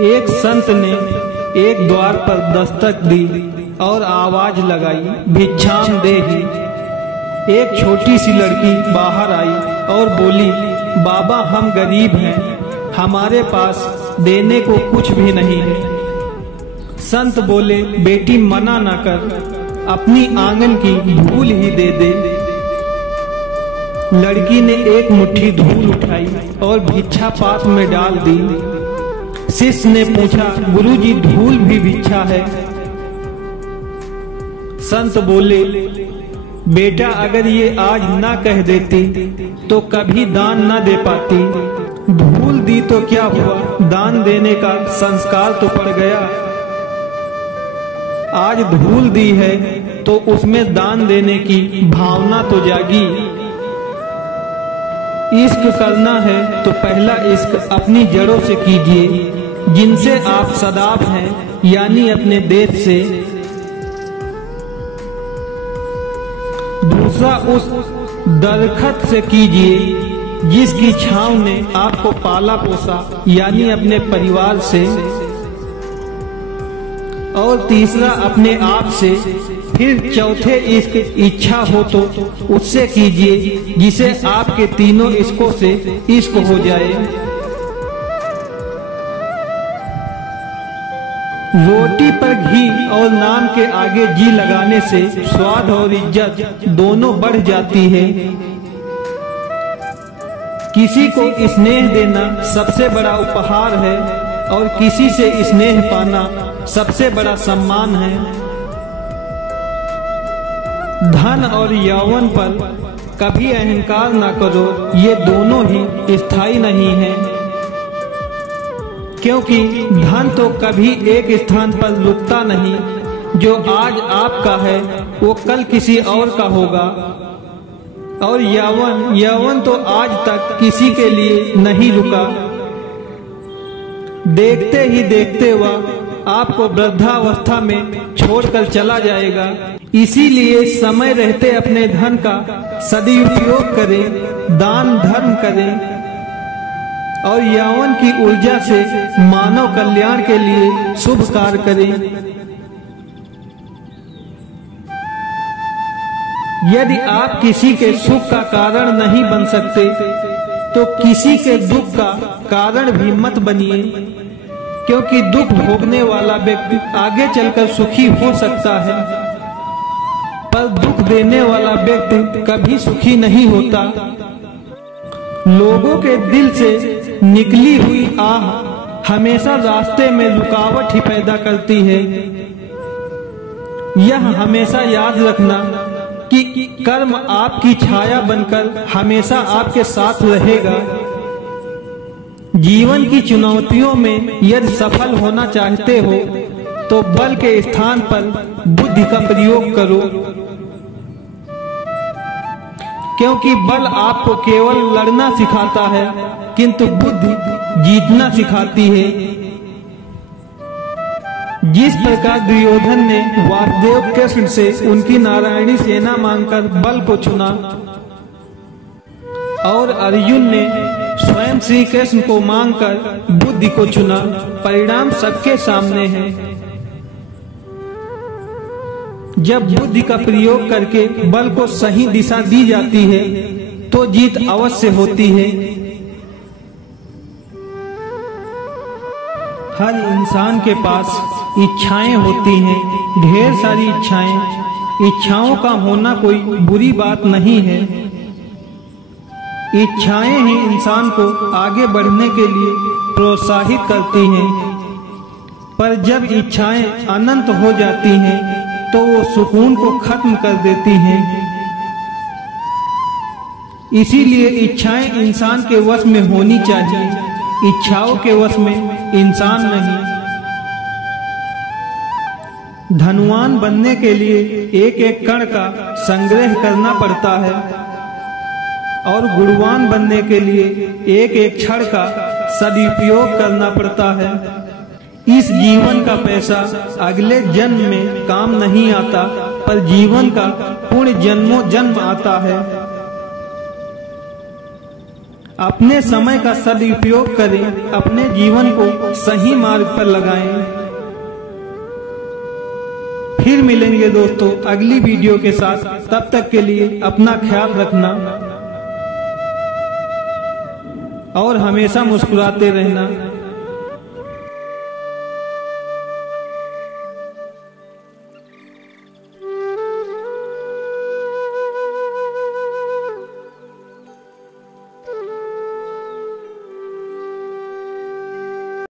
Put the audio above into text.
एक संत ने एक द्वार पर दस्तक दी और आवाज लगाई, भिक्षाम देहि। एक छोटी सी लड़की बाहर आई और बोली, बाबा हम गरीब हैं, हमारे पास देने को कुछ भी नहीं है। संत बोले, बेटी मना ना कर, अपनी आंगन की धूल ही दे दे। लड़की ने एक मुट्ठी धूल उठाई और भिक्षा पात्र में डाल दी। शिष्य ने पूछा, गुरुजी धूल भी भिक्षा है? संत बोले, बेटा अगर ये आज ना कह देती तो कभी दान ना दे पाती। धूल दी तो क्या हुआ, दान देने का संस्कार तो पड़ गया। आज धूल दी है तो उसमें दान देने की भावना तो जागी। इश्क करना है तो पहला इश्क अपनी जड़ों से कीजिए, जिनसे आप सदाब हैं, यानी अपने देश से। दूसरा उस दरखत से कीजिए जिसकी छांव ने आपको पाला पोसा, यानी अपने परिवार से। और तीसरा अपने आप से। फिर चौथे इश्क इच्छा हो तो उससे कीजिए जिसे आपके तीनों इश्कों से इश्क हो जाए। रोटी पर घी और नाम के आगे जी लगाने से स्वाद और इज्जत दोनों बढ़ जाती है। किसी को स्नेह देना सबसे बड़ा उपहार है और किसी से स्नेह पाना सबसे बड़ा सम्मान है। धन और यौवन पर कभी अहंकार ना करो, ये दोनों ही स्थायी नहीं है। क्योंकि धन तो कभी एक स्थान पर रुकता नहीं, जो आज आपका है वो कल किसी और का होगा। और यौवन तो आज तक किसी के लिए नहीं रुका। देखते ही देखते वह आपको वृद्धावस्था में छोड़कर चला जाएगा। इसीलिए समय रहते अपने धन का सदुपयोग करें, दान धर्म करें और यौवन की ऊर्जा से मानव कल्याण के लिए शुभ कार्य करें। यदि आप किसी के सुख का कारण नहीं बन सकते तो किसी के दुख का कारण भी मत बनिए, क्योंकि दुख भोगने वाला व्यक्ति आगे चलकर सुखी हो सकता है, पर दुख देने वाला व्यक्ति कभी सुखी नहीं होता। लोगों के दिल से निकली हुई आह हमेशा रास्ते में रुकावट ही पैदा करती है। यह हमेशा याद रखना कि कर्म आपकी छाया बनकर हमेशा आपके साथ रहेगा। जीवन की चुनौतियों में यदि सफल होना चाहते हो तो बल के स्थान पर बुद्धि का प्रयोग करो, क्योंकि बल आपको केवल लड़ना सिखाता है किंतु बुद्धि जीतना सिखाती है। जिस प्रकार दुर्योधन ने वासुदेव कृष्ण से उनकी नारायणी सेना मांगकर बल को चुना और अर्जुन ने स्वयं श्री कृष्ण को मांगकर बुद्धि को चुना, परिणाम सबके सामने है। जब बुद्धि का प्रयोग करके बल को सही दिशा दी जाती है तो जीत अवश्य होती है। हर इंसान के पास इच्छाएं होती हैं, ढेर सारी इच्छाएं। इच्छाओं का होना कोई बुरी बात नहीं है। इच्छाएं ही इंसान को आगे बढ़ने के लिए प्रोत्साहित करती हैं, पर जब इच्छाएं अनंत हो जाती हैं तो वो सुकून को खत्म कर देती हैं। इसीलिए इच्छाएं इंसान के वश में होनी चाहिए, इच्छाओं के वश में इंसान नहीं। धनवान बनने के लिए एक एक कण का संग्रह करना पड़ता है और गुणवान बनने के लिए एक एक क्षण का सदुपयोग करना पड़ता है। इस जीवन का पैसा अगले जन्म में काम नहीं आता, पर जीवन का पुण्य जन्मों जन्म आता है। अपने समय का सदुपयोग करें, अपने जीवन को सही मार्ग पर लगाएं। फिर मिलेंगे दोस्तों अगली वीडियो के साथ। तब तक के लिए अपना ख्याल रखना और हमेशा मुस्कुराते रहना।